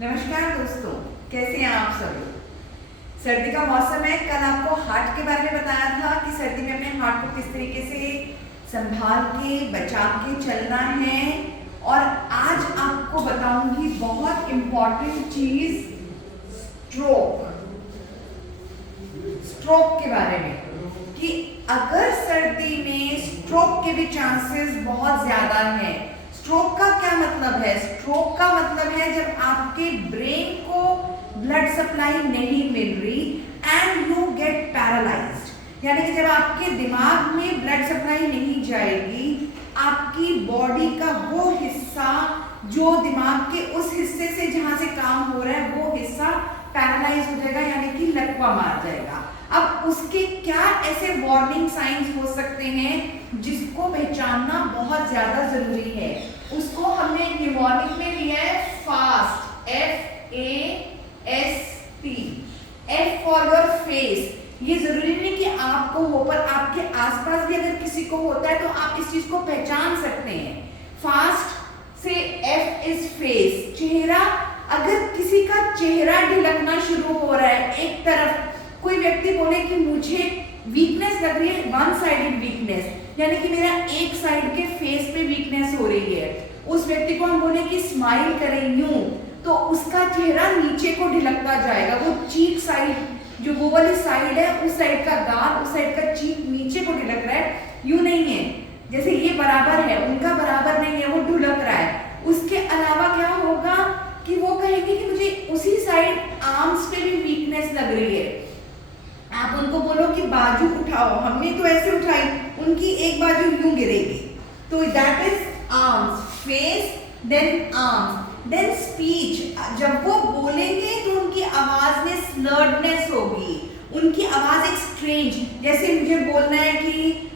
नमस्कार दोस्तों, कैसे हैं आप सब लोग। सर्दी का मौसम है। कल आपको हार्ट के बारे में बताया था कि सर्दी में अपने हार्ट को किस तरीके से संभाल के बचा के चलना है। और आज आपको बताऊंगी बहुत इम्पोर्टेंट चीज, स्ट्रोक के बारे में, कि अगर सर्दी में स्ट्रोक के भी चांसेस बहुत ज्यादा हैं। स्ट्रोक का क्या मतलब है? स्ट्रोक का मतलब है जब आपके ब्रेन को ब्लड सप्लाई नहीं मिल रही एंड यू गेट पैरालाइज्ड, यानी कि जब आपके दिमाग में ब्लड सप्लाई नहीं जाएगी, आपकी बॉडी का वो हिस्सा जो दिमाग के उस हिस्से से जहां से काम हो रहा है वो हिस्सा पैरालाइज हो जाएगा, यानी कि लकवा मार जाएगा। अब उसके क्या ऐसे वार्निंग साइंस हो सकते हैं जिसको पहचानना बहुत ज्यादा जरूरी है। उसको हमने न्यूमोनिक में लिया है fast, FAST, F for your face. ये जरूरी नहीं कि आपको हो, पर आपके आसपास भी अगर किसी को होता है तो आप इस चीज को पहचान सकते हैं। फास्ट से F इज फेस, चेहरा। अगर किसी का चेहरा ढिलकना शुरू हो रहा है, एक तरफ कोई व्यक्ति बोले कि मुझे वीकनेस लग रही है, वन साइडेड वीकनेस, यानी कि मेरा एक साइड के फेस पे वीकनेस हो रही है, उस व्यक्ति को हम बोले कि स्माइल करें यूं, तो उसका चेहरा नीचे को ढिलकता जाएगा। वो चीक साइड, जो वो वाली साइड है, उस साइड का गाल, उस साइड का चीक नीचे को ढिलक रहा है, यूं नहीं है जैसे ये बराबर है, उनका बराबर नहीं है, वो ढुलक रहा है। उसके अलावा क्या होगा कि वो कहेंगे कि मुझे उसी साइड आर्म्स पे भी वीकनेस लग रही है। आप उनको बोलो कि बाजू उठाओ, हमने तो ऐसे उठाई, उनकी एक बाजू यूं गिरेगी। तो that is arms, face, then arms, then speech. जब वो बोलेंगे तो उनकी आवाज में स्लर्डनेस होगी, उनकी आवाज एक स्ट्रेंज, जैसे मुझे बोलना है कि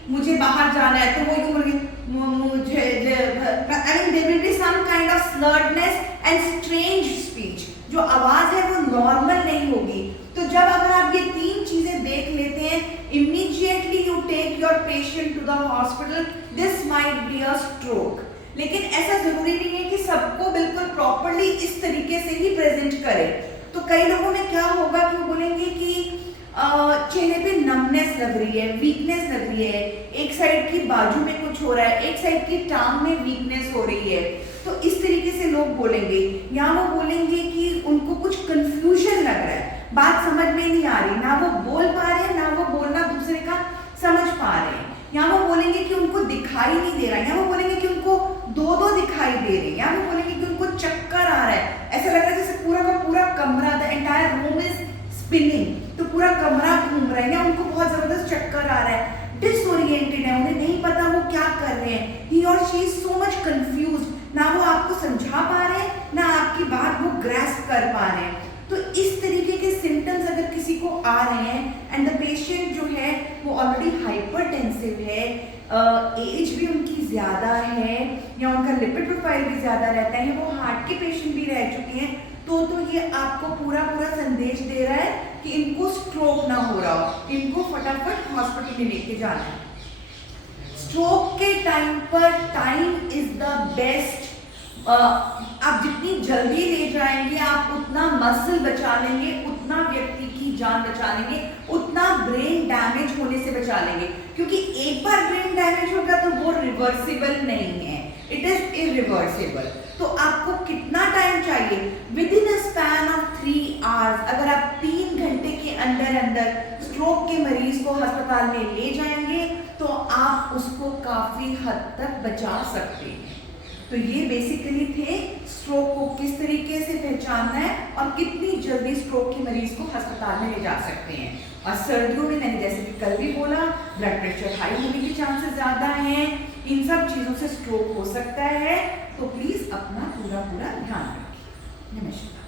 मुझे बाहर जाना है तो वो यूं बोलेंगे मुझे, I mean there will be some kind of slurredness and strange speech. जो आवाज है वो नॉर्मल नहीं होगी। तो जब अगर आप ये तीन चीजें देख लेते हैं, immediately you take your patient to the hospital, this might be a stroke. लेकिन ऐसा जरूरी नहीं है कि सबको बिल्कुल प्रॉपरली इस तरीके से ही प्रेजेंट करें। तो कई लोगों में क्या होगा कि वो बोलेंगे कि चेहरे पे नमनेस लग रही है, वीकनेस लग रही है, एक साइड की बाजू में कुछ हो रहा है, एक साइड की टांग में वीकनेस हो रही है। तो इस तरीके से लोग बोलेंगे, या वो बोलेंगे कि उनको कुछ कंफ्यूजन लग रहा है, बात समझ में नहीं आ रही, ना वो बोल पा रहे हैं, ना वो बोलना दूसरे का समझ पा रहे हैं। या वो बोलेंगे कि उनको दिखाई नहीं दे रहा है, या वो बोलेंगे कि उनको दो दिखाई दे रहे हैं, या वो बोलेंगे कि उनको चक्कर आ रहा है, ऐसा लग रहा है जैसे पूरा का पूरा कमरा, the entire room is spinning, तो पूरा कमरा घूम रहा है, या उनको बहुत जबरदस्त चक्कर आ रहा है, डिसओरिएंटेड है, उन्हें नहीं पता वो क्या कर रहे हैं। ही और she is so much confused, ना वो आपको समझा पा रहे हैं, ना आपकी बात वो ग्रैस्प कर पा रहे हैं। तो इस तरीके के सिम्टम्स अगर किसी को आ रहे हैं एंड द पेशेंट जो है वो ऑलरेडी हाइपरटेंसिव है, एज भी उनकी ज़्यादा है, या उनका लिपिड प्रोफाइल भी ज़्यादा रहता है, वो हार्ट के पेशेंट भी रह चुके हैं, तो ये आपको पूरा संदेश दे रहा है कि इनको स्ट्रोक ना हो रहा हो, इनको फटाफट हॉस्पिटल में लेके जाना है। स्ट्रोक के टाइम पर टाइम इज द बेस्ट। आप जितनी जल्दी ले जाएंगे, आप उतना मसल बचा लेंगे, उतना व्यक्ति की जान बचा लेंगे, उतना ब्रेन डैमेज होने से बचा लेंगे। क्योंकि एक बार ब्रेन डैमेज होगा तो वो रिवर्सिबल नहीं है, इट इज इरिवर्सिबल। तो आपको कितना टाइम चाहिए? With in a span of 3 hours, अगर आप 3 घंटे के अंदर अंदर स्ट्रोक के मरीज को अस्पताल में ले जाएंगे तो आप उसको काफी हद तक बचा सकते हैं। तो ये बेसिकली थे स्ट्रोक को किस तरीके से पहचानना है और कितनी जल्दी स्ट्रोक के मरीज को अस्पताल में ले जा सकते हैं। और सर्दियों में मैंने जैसे कि कल भी बोला, ब्लड प्रेशर हाई होने के चांसेस ज़्यादा हैं, इन सब चीज़ों से स्ट्रोक हो सकता है। तो प्लीज़ अपना पूरा ध्यान रखें। नमस्कार।